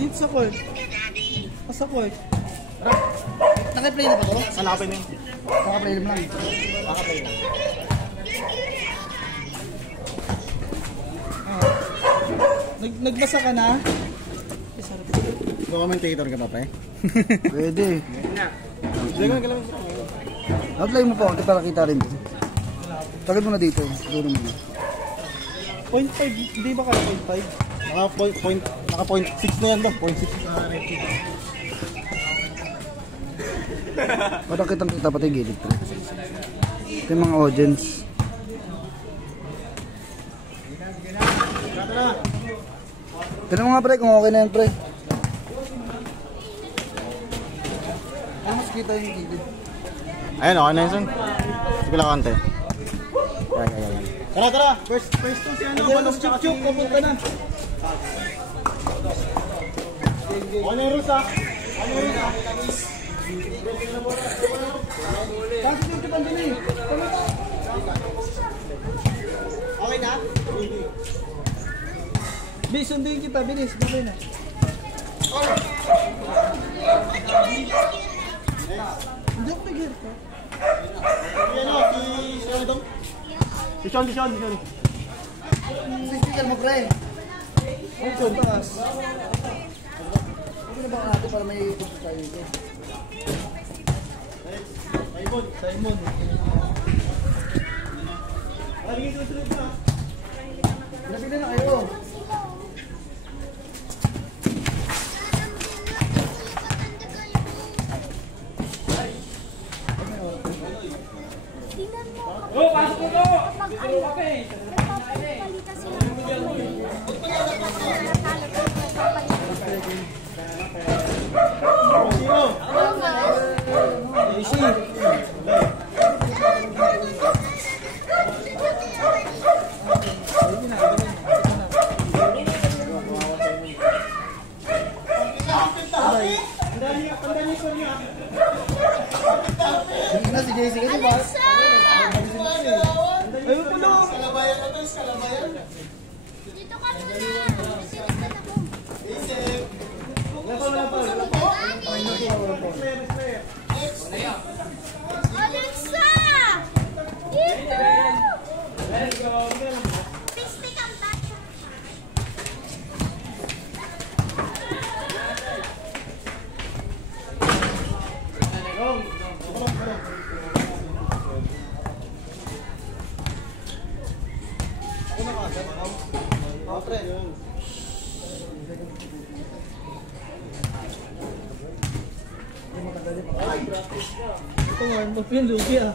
Dito sa court. Sa court. Naka-play na ba ito? Naka-play na yun. Naka-play lang. Naka-play na. Nagbasa ka na? Commentator ka pa, pre? Pwede. Outline mo po, para kita rin. Tagad mo na dito. Siguro mo na. 0.5, hindi ba kaya 0.5? Naka 0.6 na yan ba? 0.6 na rin. Parang kitang kita pati gilid, pre. Ito yung mga audience. Tignan mo nga, pre, kung okay na yan, pre. Ano mas kita yung gilid? Ayan, okay na yun, son. Sige lang konti. Ayan. Tara! First to si ano, Balong tsaka si... Papunta na. Ano yung rules, ha? Kasi dito ka din eh. Okay na? Bilis, sundin kita. Bilis, gawin na. Hindi ako nag-hear ka. Si Sean. Sistikan mo, pre. Ang Sean, taas. Ano ba natin para may ipot tayo ito? Simon. Nabili na kayo. Oh, pasok mo to! Okay. Si JC kasi ba? Ayun po lang. Kalabayan. Dito ka muna. Alexa! Dito! Let's go! Pistik ang touch. Ito nga, magpapin lugi ah.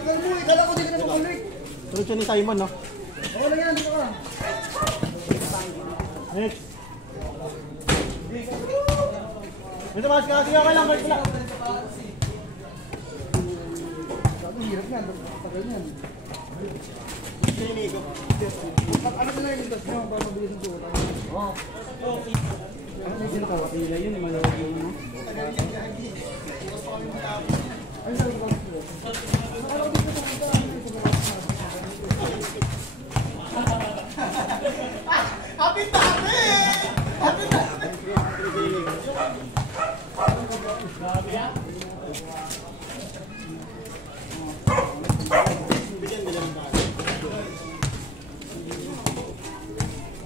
Tagal mo, ikala ko din ka na makulik. Sunod siya ni Simon, no? Okay lang yan, dito ka. Next. Ito mas kasi okay lang, balik lang. Ang hirap yan, tagal yan. Sinigo. Ano na lang yung tas nyo, para mabilis ang tuwa. Oo. Ano yung sinakawatila yun? Malawag yun, no? Ay, sabi ko.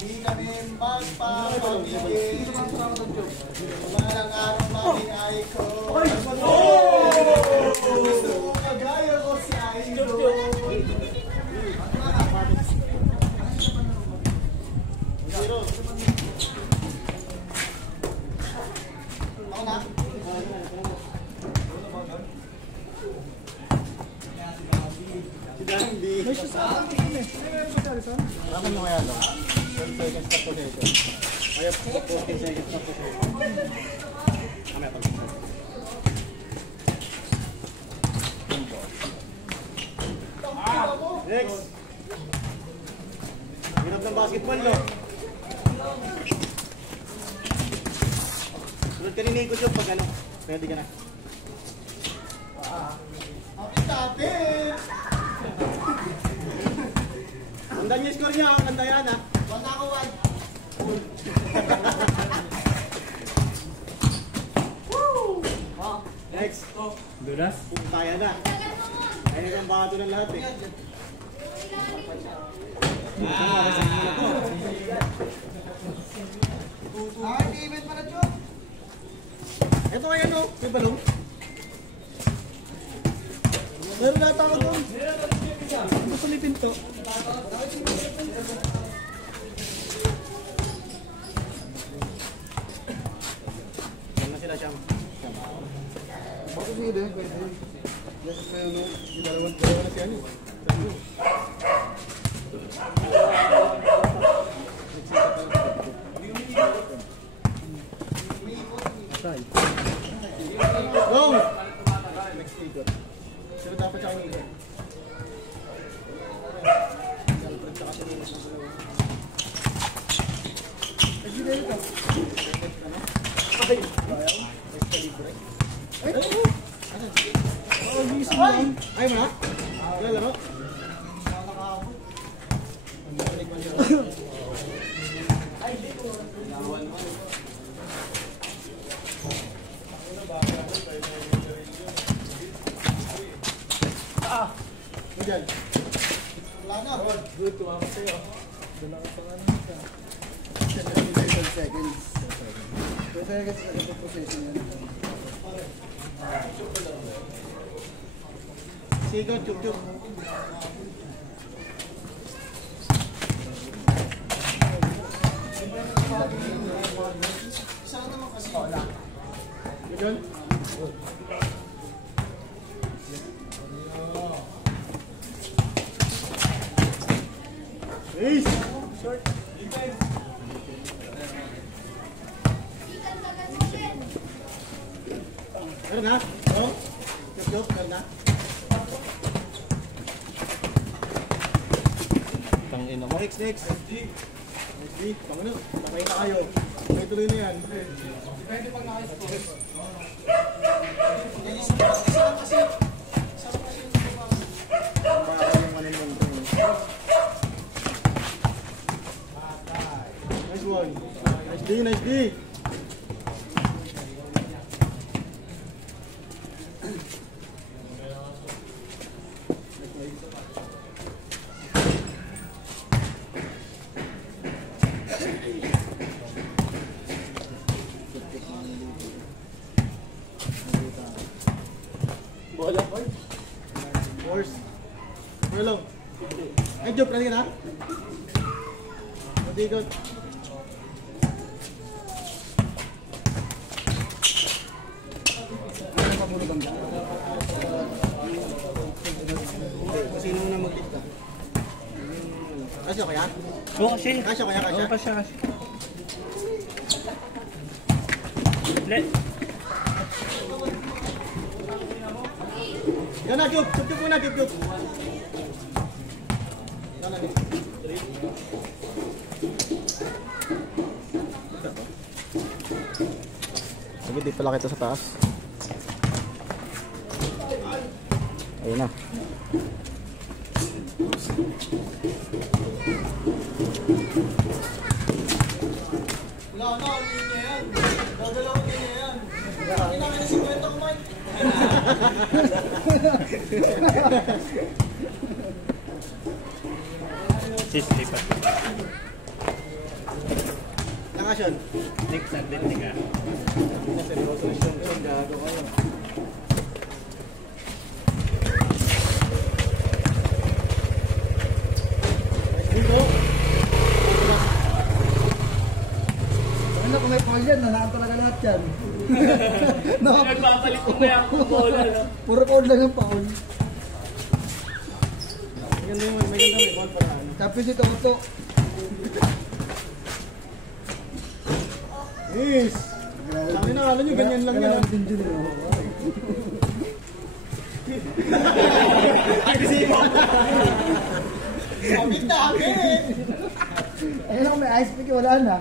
Di kami magpapamigil. Walang araw mami ko. Gusto mo kagaya ko si Idol. May siya sa akin eh. Akin mo kaya lang. 10 seconds na position. Kaya 14 seconds na position. Kami pa. Next. Hirap ng basketball, no? Sunod ka ni Nico Job pag ano. Pwede ka na. Handa niyo yung score niya, handa yan ha. Basta ako, Wad. Next. Dulas? Kaya na. Kaya na ang bato ng lahat eh. Ito kaya no? May balong? Meron lahat ako doon. Gusto may pinto. Yan na sila, Siyam. Bakit sige din? Yes, kayo no? Dalawa na siya ano. Go! Next ikot. Sino dapat siya kanina? Ay, ma? Lalaro? Diyan. Wala na. Good, tumama sa'yo. Doon ako pa nga nito. 12 seconds. 12 seconds na ito possession yan. Sigaw, chup-chup. Saan naman kasi? Wala. Yun? Ace! Short. Meron na? Oo? Chup-chup, meron na? Tangina mo. Next. Next D. Tama na. Takay na kayo. May tuloy na yan. Depende pag nakasipos. Nice one. Nice D. Nice D. Bola. Force. Hello. Ay, job na na. Matigot. Ano pa muna bang? Kasi nung na magkita. Kasya kaya? Oo, kasi. Kasya kaya, kasya? Oo, kasi. Let. Yan na, Jup. Jup muna, Jup. Yan na, Jup. Sige, di pala kita sa taas. Ayun na. Wala na, linya yan. Dadalawang linya yan. Kailangan na 50 kumain. Sislipat. Nakasyon. Next Sunday ka. Seryoso na siya. Gago kayo. Dito. Ano kung may foul yan, nanaan talaga lahat yan. Nagpapalit ko na yung bola, no? Puro foul lang yung foul. May ganda may ball para ano. Tapos ito, ito. Yes! Sabi na, alam nyo, ganyan lang yan. Kailangan din dyan, no? Agresibo! Ayun ako, may ice pick, wala na.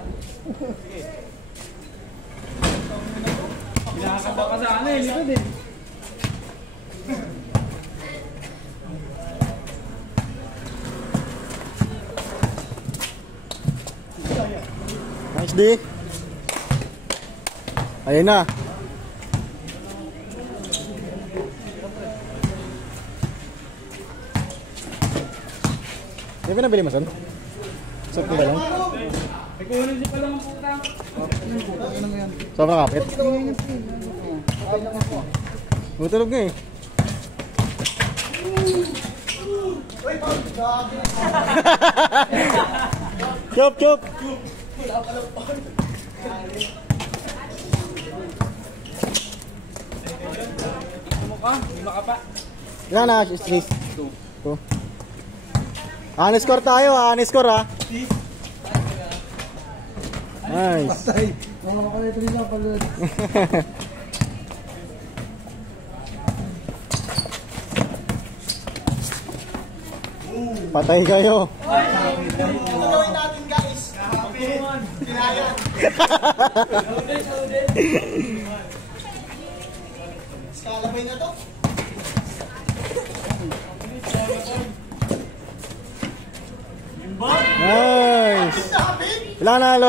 Pinakakaba ka sa ano eh, likod eh. Nice D. Ayun na. Di ba nabili mo, son? Sok ko ba lang? May kunin siya pala ng puta. Sobrang kapit. Butulog nga eh. Chop, chop! Ano ka? Lima ka pa. Ilan na, Sis? 2. Score tayo, score ha. Nice. Patay. Mga makalit rin niya pala. Patay kayo. Ano gawin natin guys? Kinayan. Skalabay na to. Nice. Ilan na,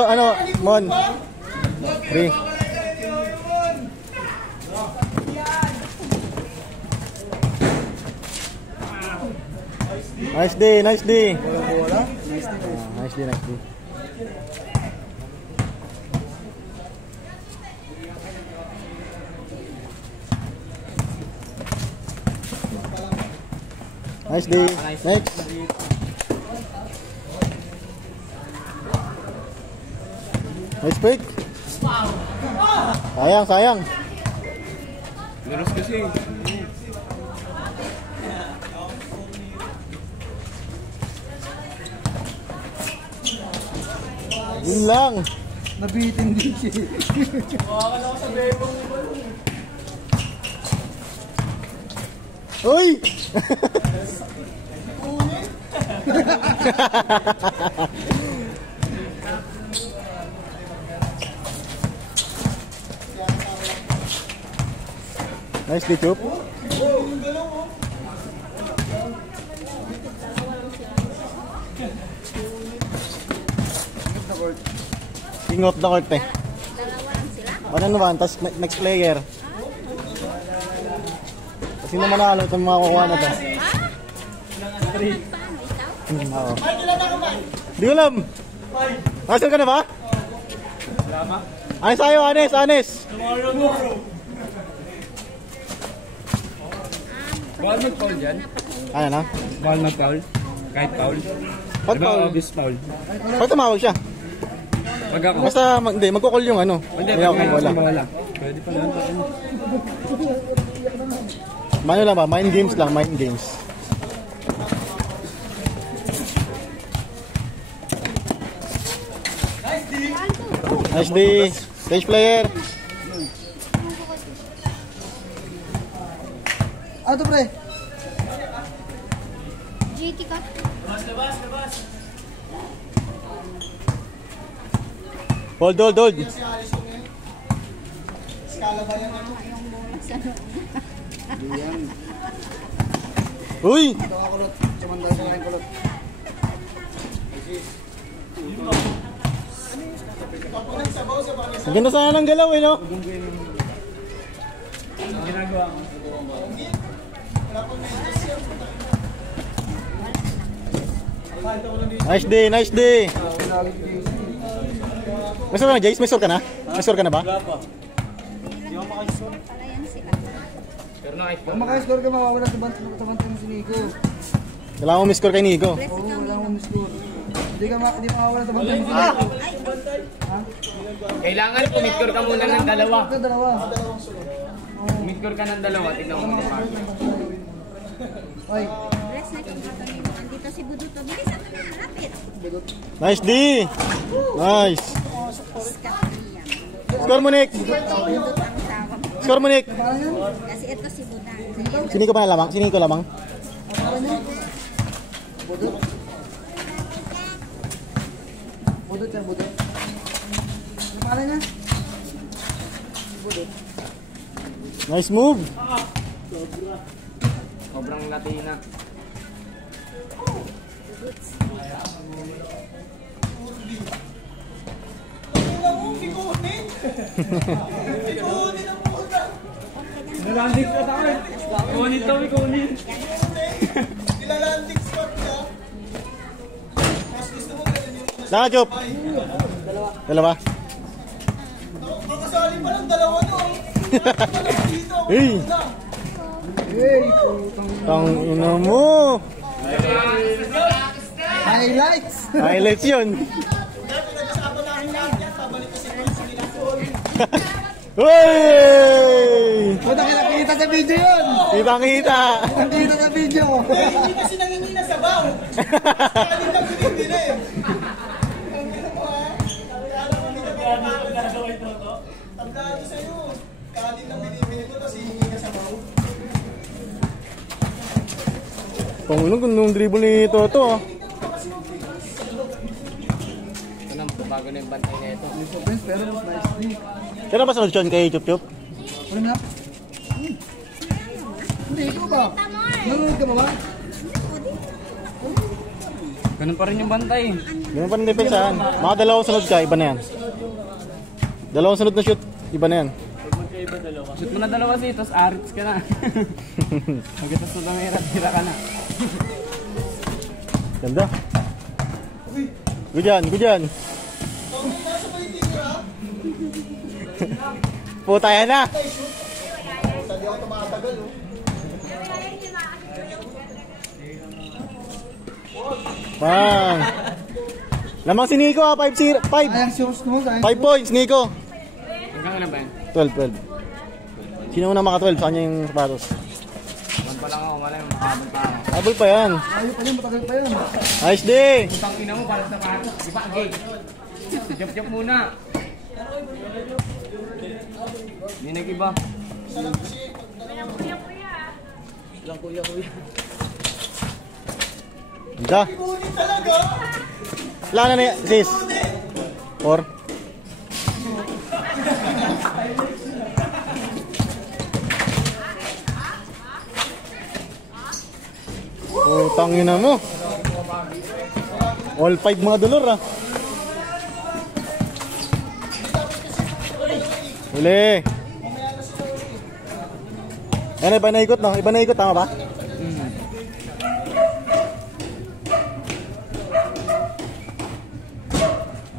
Mon? 3. Nice D, nice D. Nice D, nice D. Nice D. Next. Nice pick. Sayang, sayang. Laros kasi. Yun lang. Nabitin din siya. Uy! Nice di Chup. King of the court eh. Dalawa lang sila. 1-1, tapos next player. Kasi naman nakalo itong mga kukuha na to. Paano? Ikaw? Oo. Di ko alam. Nasaan ka na ba? Anis tayo, Anis, Anis. Bawal mag-foul dyan? Ano na? Bawal mag-foul? Kahit foul? Ba't Diba foul? obvious foul? Ba't tumawag siya? Pag ako? Basta, hindi, magkukul yung ano. Hindi, May ako ng bola. wala. Pwede pa lang. Mano lang ba? Mind games lang, mind games. Nice D. Stage player. Ano to, pre? GT ka? Hold, hold, hold. Skalabay na to. Yung bola sa Uy! Ito nga kulot. Sumandal sa akin kulot. Ang ganda sana ng galaw eh, no? Ginagawa ko. Nice D, nice D. May score ka na, Jace? May score ka na? May score ka na ba? pala yan sila. Pero na Kung maka-score ka, mawawala sa bantang si Nico. Kailangan mo may score kay Nico. Bless Oo, ikaw, wala Nico. akong score. Hindi mawawala sa bantang si Nico. kailangan pumiktor ka muna ng dalawa. Ito, dalawa. Pumiktor ka ng dalawa. Tignan mo muna. Ay, Bless na kung hato nito. Andito si Buduto. Bilis ako na malapit. Nice D. Nice. Skatlian. Score mo, Nick. Budut ang tawag. Score mo, Nick. Kasi ito si Budan. Si Nico pa na lamang? Si Nico lamang? Budot yan, budot. Ano pangalan niya? Budot. Nice move. Sobrang Latina. Nilalanding ka tayo. Kunin to, kunin. Nilalanding spot ka. Mas gusto mo ganun yung... Saka, Chop. Dalawa. Kakasali pa lang dalawa to. Dito. Hey! Tang ina mo! Highlights! Highlights yun. Hey! O, nakita sa video yun! Kitang-kita! Nakita sa video! Hindi kasi nangingina sa baw. Kali lang binibili eh. Tablado sa'yo. Kali lang binibili ko tapos hihingi ka sa baw. Pangulo kung nung dribble ni Toto. Ito na, bago na yung bantay na ito. Pero nicely. Kailan ba sunod yun kay Chup Chup? Ano nga? Hindi, ikaw ba? Nanonood ka ba ba? Ganun pa rin yung bantay. Ganun pa rin depensahan. Mga dalawang sunod ka, iba na yan. Dalawang sunod na shoot, iba na yan. Shoot mo na dalawa siya, tapos arits ka na. Pagkitas mo lang tira ka na. Ganda. Good yan. Puta yan na. Hindi ako tumatagal oh. Bang. Lamang si Nico ha, 5 Sayang shows mo, sayang. 5 points, Nico. Hanggang ilan ba yan? 12. Sino una maka 12? Saan niya yung sapatos? One pa lang ako, malay mo, makabal pa ako. Habol pa yan. Ayaw pa yan, matagal pa yan. Nice day. Putang ina mo, para sa sapatos. Di ba, gay? Jump muna. Hindi nag-iba. Ilang kuya. Ganda. Wala na sis. 4. Putang ina mo. All 5 mga dollar ah. Uli. Ano, iba na ikot no? Iba na ikot, tama ba?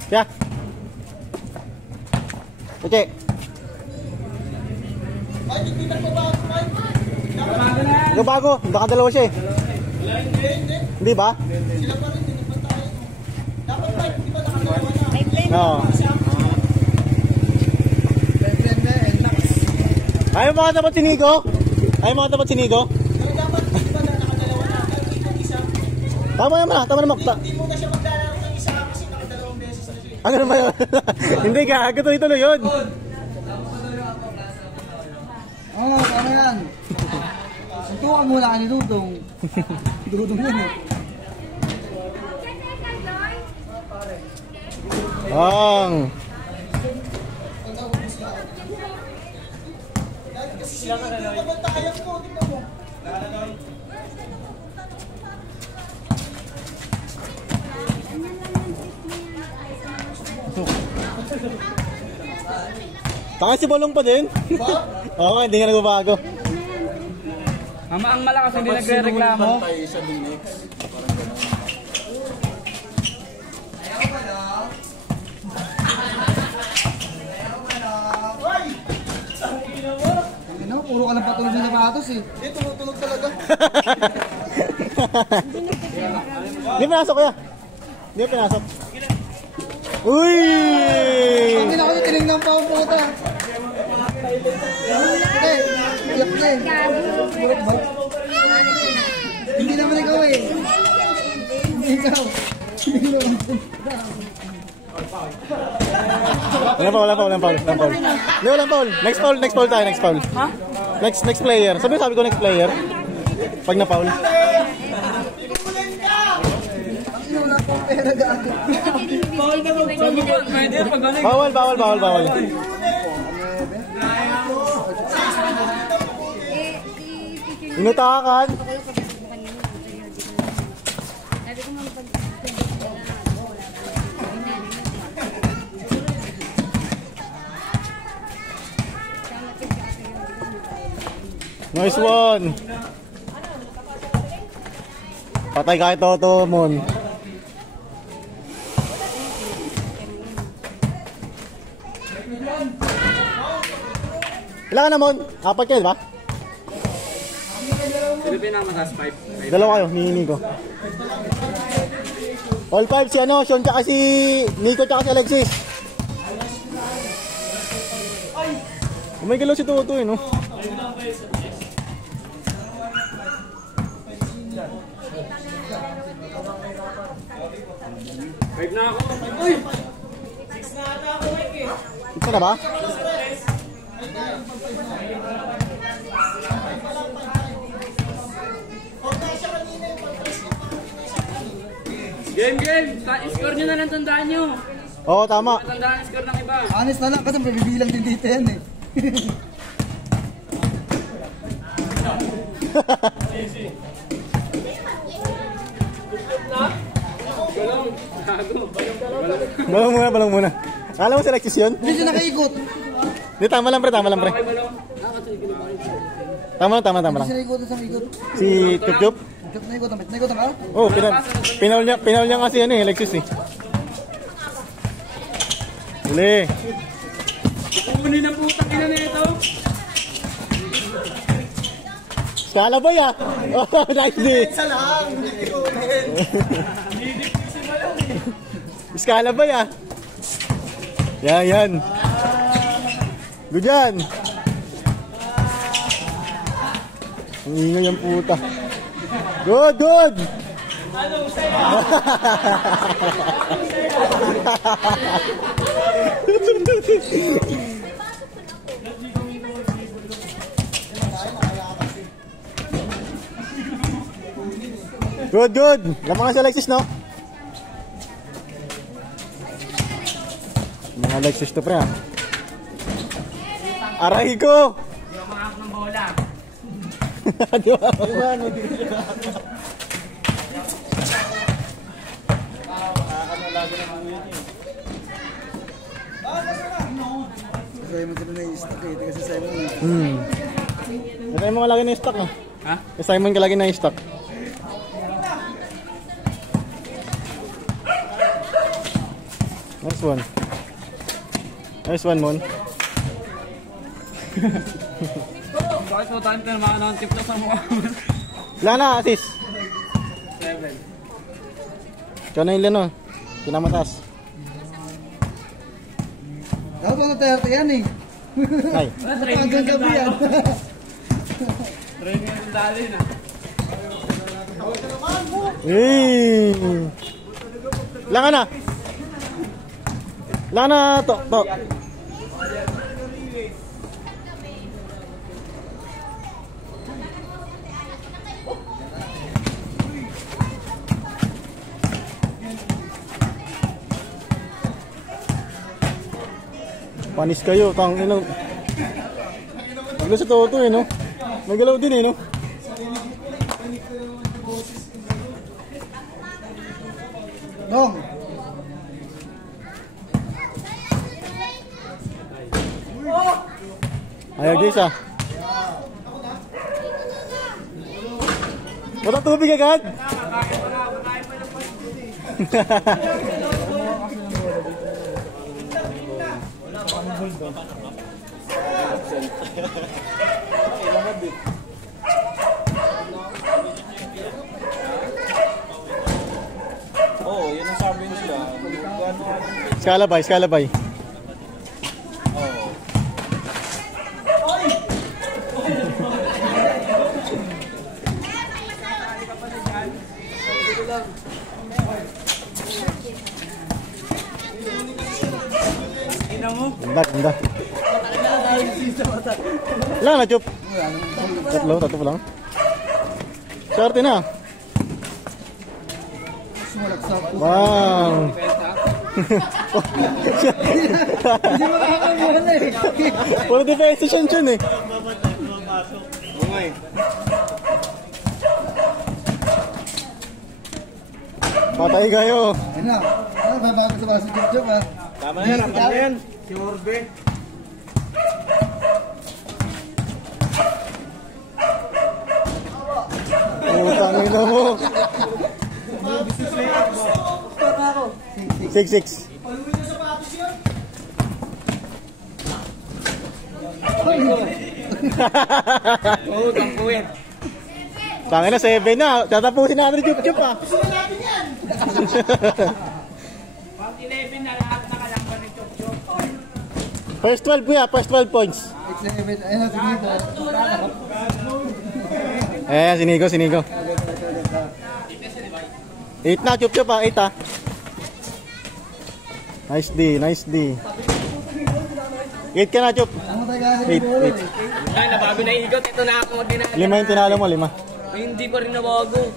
Siya. Okay. Bago. Baka dalawa siya eh. Hindi ba? Oo. Ayaw mga tapat si Nico? Ayaw mga tapat si Nico? Tama naman, tama naman. Hindi mo na siya maglalaro ng isa kasi nakadalawang beses na siya. Ano naman yun? Hindi ka, tuloy-tuloy yun. Oo, ano yan? Suntukan muna ka ni Dudong. Dudong yun eh. Ang. Sila ka na lang. Kabantayan mo, tingnan mo. Tanga si Balong pa din. Oo, hindi nga nagbabago. Mama, ang malakas hindi nagre-reklamo. Ano, puro ka lang patulog sa sapatos eh. Eh, tumutunog talaga. Hindi pinasok kuya. Hindi pinasok. Uy! Hindi na ako tinignan pa ang puta. Okay, iyak na eh. Hindi naman ikaw eh. Hindi ikaw. Hindi naman. Walang foul. Hindi, walang foul. Next foul tayo, next foul. Ha? Next player. Sabi ko next player. Pag na foul. Ang ino na pong pera gato. Bawal na mo. Pwede pag galing. Bawal. Inutakan. Sabi ko mga pag Nice one. Patay kahit Toto, Mon. Ilan ka na, Mon? 4 kayo, di ba? Sino pinamataas? 5. Dalawa kayo, ni Nico. All 5 si ano, Sean tsaka si Nico tsaka si Alexis. May galaw si Toto eh, no? Five na ako. Uy! Ito na ba? Game! Score nyo na lang, tandaan nyo. Oo, tama. Tandaan ang score ng iba. Honest na lang kasi mabibilang din dito yan eh. Balong muna. Alam mo si Alexis yun? Hindi siya nakaikot. Hindi, tama lang pre. Tama lang. Hindi siya naikot sa ikot. Si Chup. Naikot ang ka? Oh, pinaul niya kasi ano eh, Alexis eh. Huli. Kukunin ng putang ina nito. Skala boy ah. Oh, nice day. Skala boy ah. Yan. Good yan. Ang ingay ang puta. Good. Good. Lamang si Alexis, no? Mga Alexis to, pre, ha? Aray ko! Hindi ako makakap ng bola. Di ba? Kasi mo sila na-i-stock eh. Kasi Simon na. Kasi mo kalagay na yung stock, no? Ha? Kasi Simon kalagay na yung stock. Nice one, Mon. Bakit po tayo tinamaan ng tip na sa mukha? Wala na, assist. 7. Ikaw na yung lino. Pinamatas. Dapat mo na yan eh. Ay. Hanggang gabi yan. Training ang dali na. Langan na. Langan na, to. Panis kayo, tang ino. Maglo sa Toto eh, no? Magalaw din eh, no? Dong. Ayaw, Jace ah. Wala tubig agad. Oo, yun ang sabi nila. Skalabay. Ganda. Lang na, Chup. Tatlo pa lang. Swerte na. Sumulak sa Wow. Hindi mo nakakabuhan eh. Puro defense siya dyan eh. Bungay. Patay kayo. Ayun na. Ano, babago sa baso job ha. Tama na yan, tama na yan. Si Orbe. Utang ina mo. 6-6. Oo, tangkuin. Tangin na 7 na. Tatapusin natin yung chup-chup ah. Pag 11 na lahat nakalanggan ng chok-chok. First 12 kuya, first 12 points. 6-7. Ayun na, sige ito. Sinigo, sinigo. 8 na, chup-chup ah, 8 ah. Nice D, nice D. 8 ka na, chup. Ano tayo 8, 8. Ay, nabago na yung ikot. Ito na ako magdinala. 5 yung tinalo mo, 5. Ay, hindi pa rin nabago.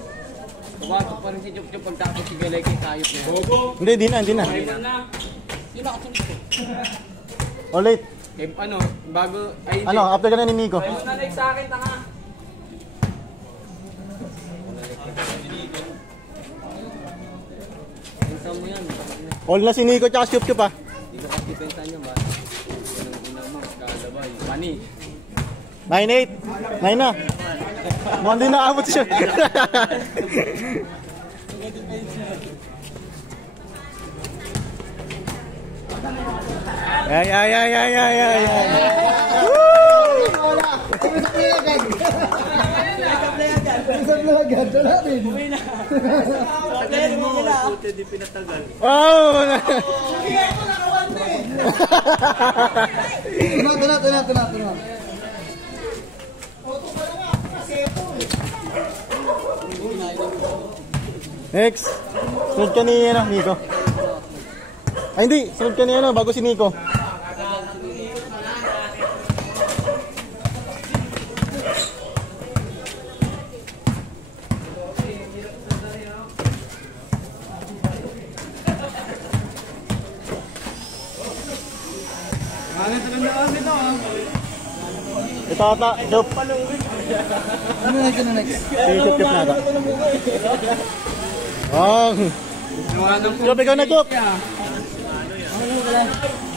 Nabago pa rin si Chok-Chok pagtapos si Galay kay Tayop na. Hindi, di na, di na. Ay, na. Yun ako Ulit. Eh, ano, bago, ay, Ano, after ka na ni Nico. ay, like sa akin, tanga. Pinsan mo yan. All na si Nico tsaka chup-chup ah. Hindi ka kasi pinsan niya ba? Yan ang una mo, kalabay. Mani. 9-8. 9 na. Mukhang di nakaabot siya. Ay, ay, ay, ay, ay, ay, ay. Isang lang agad. Wala din. Oh! Tuna. Next. Sunod ka ni Nico. Ay hindi, sunod ka ni bago si Nico. Ito ata, job. Ano next? Ikot-ikot na ata. Oh. Job, ikaw na, Job.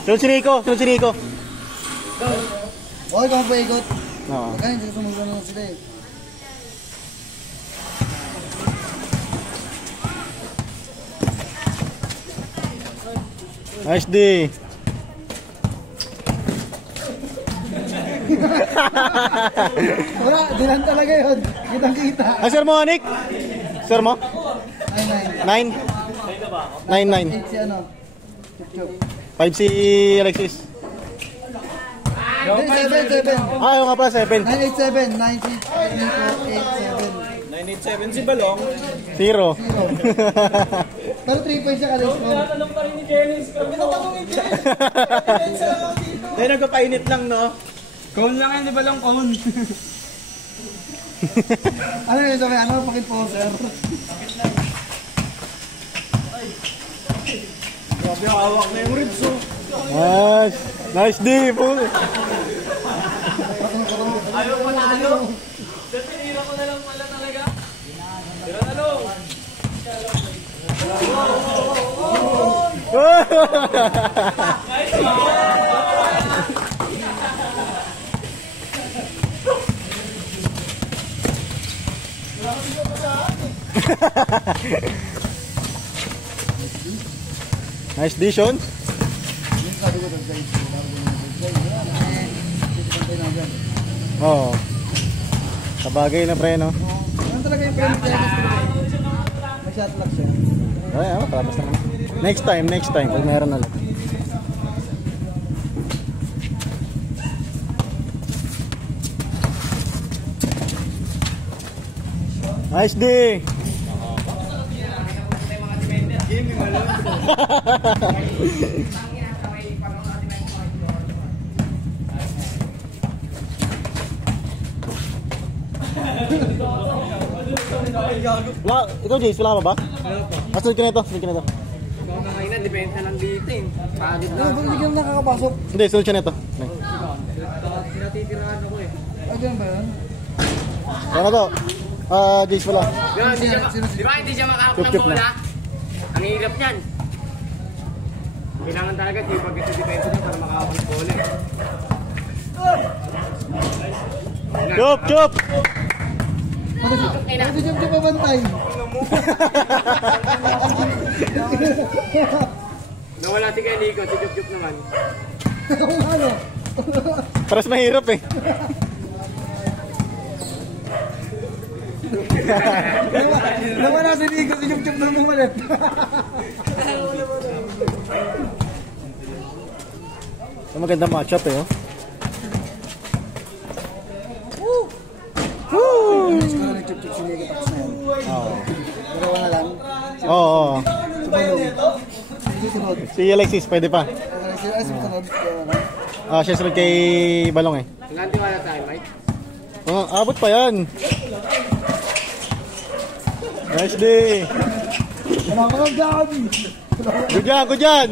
Sunod si Nico, sunod si Nico. Okay, kung pa ikot. Oo. Kaya hindi sumunod na sila eh. Nice D. Wala, dilan talaga yun. Kitang-kita. Ay, sir mo, Nick? Sir mo? 9-9. 9? 9-9. 8 si ano? Chup-chup. 5 si Alexis. 7. Ah, yung nga pala, 7. 987. 987. 987 si Balong. 0. Pero 3 points siya kada score. Tanong pa rin ni Janice. Dahil nagpapainit lang, no? Cone lang yan, di ba lang cone? Ano yun sabi? Ano pakit po, sir? Grabe, hawak na yung ribs, oh. Nice. Nice D, fool. Ayaw panalo. Kasi hira ko na lang pala talaga. Tira na lang. Nice D, Sean. Oo. Sabagay na pre, no? Ano talaga yung friend niya? May shot lock siya. Ay, tapos na. Next time. Pag meron na lang. Nice D. Wala, ikaw Jace, wala ka ba? Sunod ka na ito, sunod ka na ito. ang depensa lang dito eh. Pagod Ano lang. ba hindi ka nakakapasok? Hindi, sunod siya nito. Natitirahan ako eh. Ah, ganun ba yun? Ano to? Jace pala. Di ba hindi siya makahap ng Chup-chup na. bola? Ang hirap niyan. Kailangan talaga sipag sa depensa niya para makahap ng bola eh. Chup, chup! Ano dyan ka pabantay? Nawala si Kenico, si Chup-chup naman. Ano? Paras mahirap eh. Nawala si Nico, si Chup-Chup na bumalik. Maganda matchup eh. Miss ko na ng Chup-Chup si Nico tapos na yan. Oo. Dalawa na lang. Oo. Susunod. Si Alexis, pwede pa. Susunod. Siya sunod kay Balong eh. Ilan tiwala tayo, Mike? Abot pa yan. Nice day. Wala ka lang dyan. Good yan, good yan.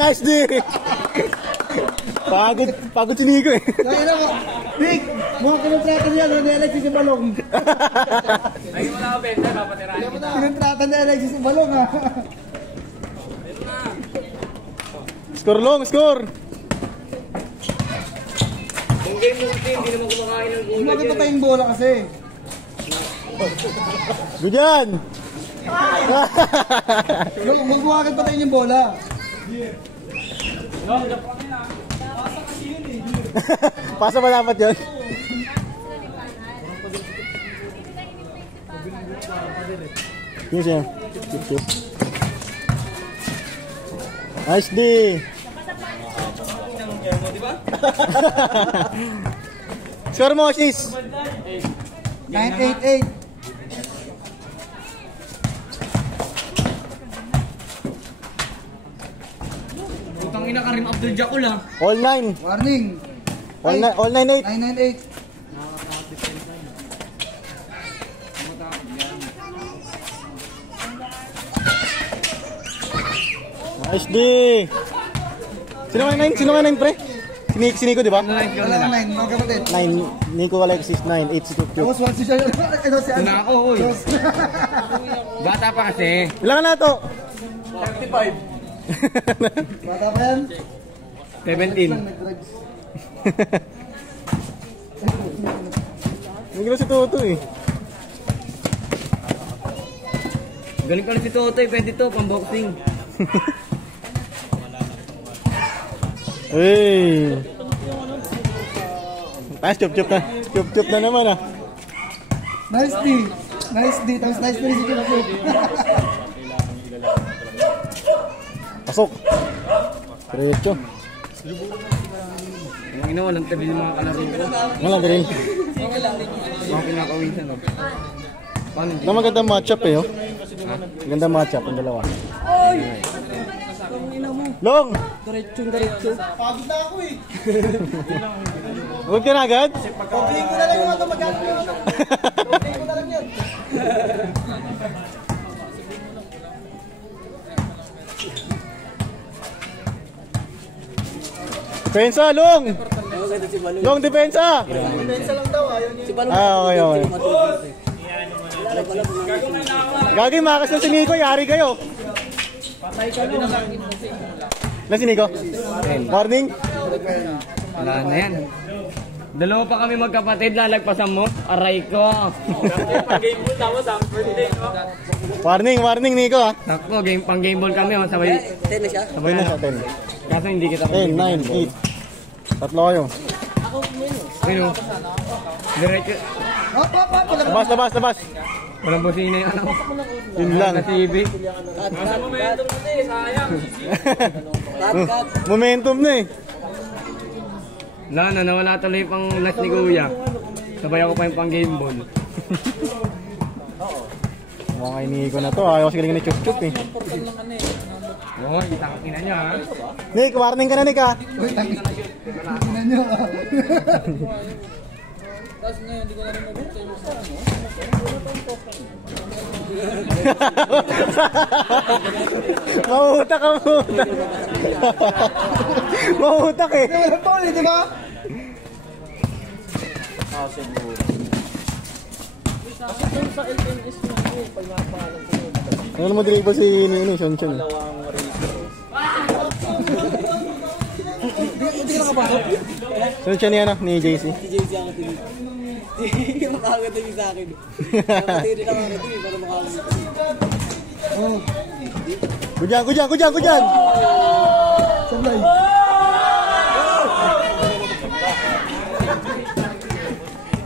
Nice day. Pagod si Nico eh. Kaya na ko. Nick, mga kinontrata niya, ni Alexis si Balong. Ay, wala ka benta, papatirahin kita. Kinontrata ni Alexis si Balong ha. Score long, score. Kung game mo kasi, hindi naman kumakain ng Hindi gulay mo yan. kita yung bola kasi. Good yan. Magbuhagan pa tayo yung bola. Pasa ba dapat yun? Yun siya. Chip. Nice day. Score mo, sis. 988. Putang ina, Karim Abdul-Jakul ah. All 9. Warning. All 9-8. 998. Nice day. Sino nga 9? Sino nga 9 pre? Si Nico, di ba? Wala lang 9, mga kapatid. 9. Nico Alexis 9. 8 si Chup. Tapos 1 si siya. Ano si Una ako, uy. Bata pa kasi. Ilan na to? Bata pa yan? 17. Nag-drugs. Nagino si Toto eh. Galing pala si Totoy, pwede to, pang-boxing. Hey. Tapos Chup na. Chup na naman ah. Nice D. Nice D. Tapos nice D si Chup-Chup. Pasok. Diretso. Ang ina, walang tabi yung mga kalaro ko. Wala ka rin. Mga pinakawisan, no? Paano hindi? Na magandang matchup eh oh. Magandang matchup ang dalawa. Long! Diretso. Pagod na ako eh. Huwag ka na agad? Pagbihin ko na lang yung ito. Magkano yung ito. Pagbihin ko na lang yan. Depensa, Long! Long, depensa! Depensa lang daw. Ayaw niya. Okay. Gagi, makas na si Nico, yari kayo. Patay ka nun. Na si Nico? Morning? Wala na yan. Dalawa pa kami magkapatid, lalagpasan mo. Aray ko. Pag-game ball tapos ang first day, no? Warning Nico ah. Sakto, pang-game ball kami. Sabay, Sabay na sa 10. kaso hindi kita 10, 9, 8. Tatlo kayo. Ano? Diretso. Hop. Labas. Walang busina yung ano. Yun lang. TV. Momentum na eh. Nawala tuloy pang last ni Kuya. Sabay ako pa yung pang-game ball. Mga kay Nico na to. Ayaw kasi galing ni Chup eh. Oo, ina niya ha. Nick, warning ka na Nick ah. Tingnan nyo. Tapos ngayon, hindi ko na rin mabit sa'yo sa ano. Mahutak ka muna. Mahutak eh. Wala pa ulit, di ba? Ano naman din ba si Sean Sean? Hindi ka nakapasok. Sean Sean yan ni JC. JC ako tinig. Hindi makakagating sa akin. Kapatid rin ako tinig para makakagating. Kujang! Sablay.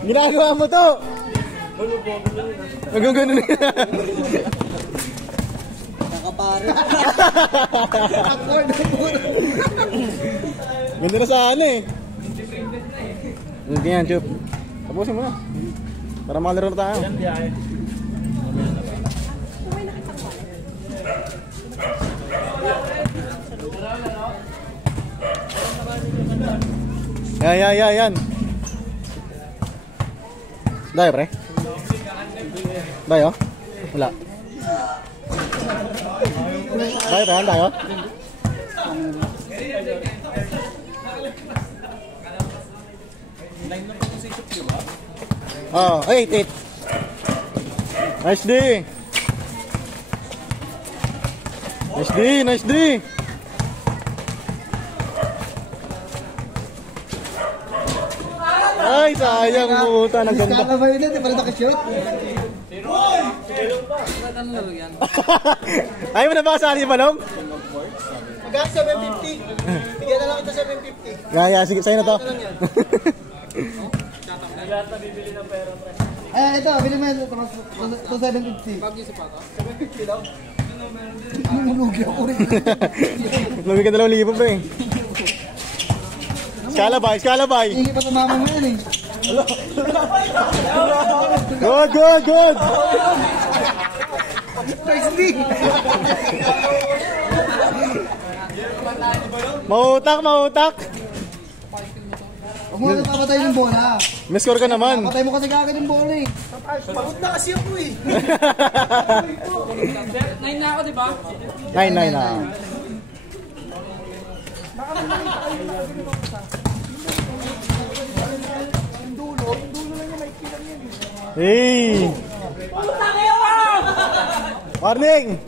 Ginagawa mo to! Nagagano na yan. Nakapare. Ganda na sana eh. Ganyan, Chup. Tapusin mo na. Para makalaro na tayo. Yan. Dayo, pre? Dayo? Wala. Dayo, pre? Dayo? Oh, 8. Nice D. Ay, sayang puta, naganda. Kala ba yun? Di pala nakashoot? Ayaw mo na ba kasali, Balong? Magkano 750? Bigyan na lang ito 750. Gaya, sige, sa'yo na to. Ito, bili mo ito. Ito 750. Bagyo sa pata? 750 daw? Lumulugi ako rin. Lugi ka 2,000, pre. Skalabay. Hindi pa tumama mo yan eh. Good. Nice D! Mahutak. Huwag mo na papatay ng bola. May score ka naman. Patay mo kasi kagad yung bola eh. Pagod na kasi ako eh. 9 na ako, di ba? 9 na. Hey! Warning!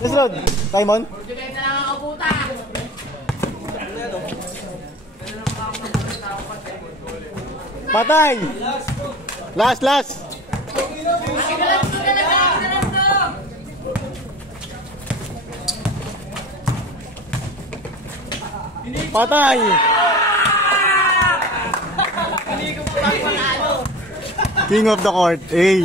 Yes, Rod. Simon? Patay! Last! Patay! King of the court. Hey!